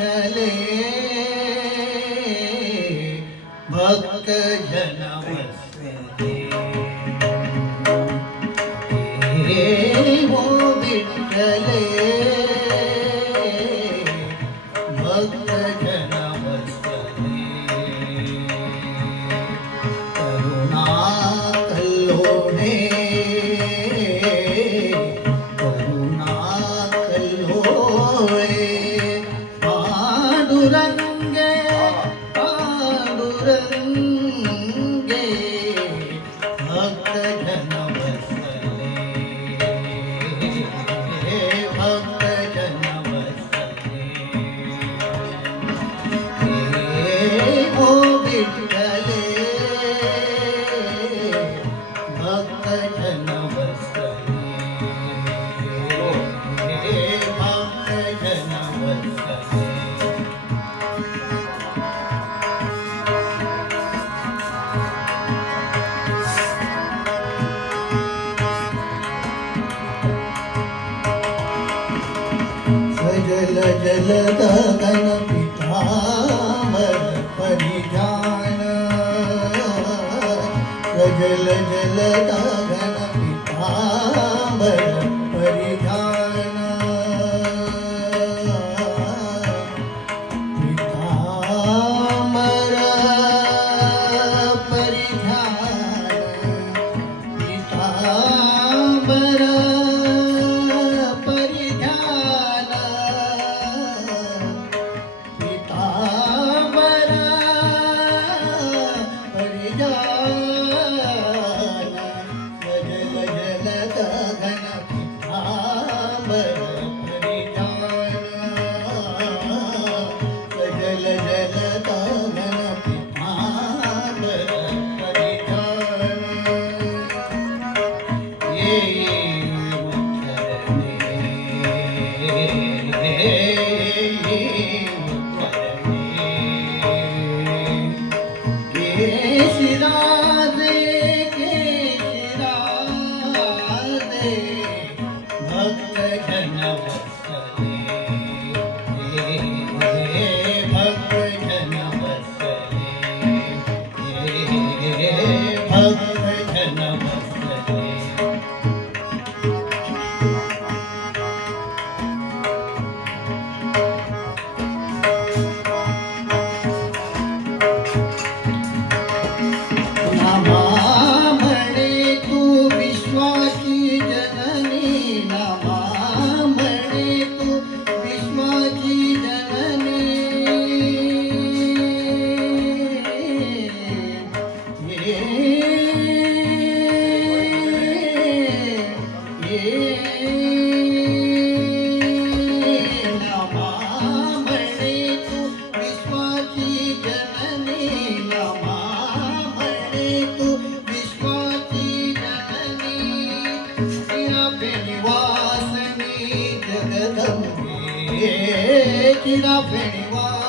विठ्ठले भक्त जन वत्सले हो विठ्ठले भक्त जन वत्सले करुणा कल्लोळे करुणा कल्लोळे पांडुरंगे पांडुरंगे भक्त जन वत्सले भक्त जन वत्सले हो विठ्ठले भक्त जन वत्सले भक्त जन वत्सले सजल जलद गण पितांबर परिधान सजल जलद गण पितांबर परिधान पितांबर परिधान पितांबर परिधान पितांबर परिधान सजल जलद गण पितांबर परिधान सजल जलद गण पितांबर परिधान ये केशिरादे केशिरादे भक्त जन वत्सले भक्त जन वत्सले भक्त जन वत्सले नमा म्हणे तू विश्वाची जननी नमा म्हणे तू विश्वाची जननी नमा म्हणे तू विश्वाची जननी नमा तू विश्वाची जननी चिरापे निवासनी जगदंबे चिरापे निवासनी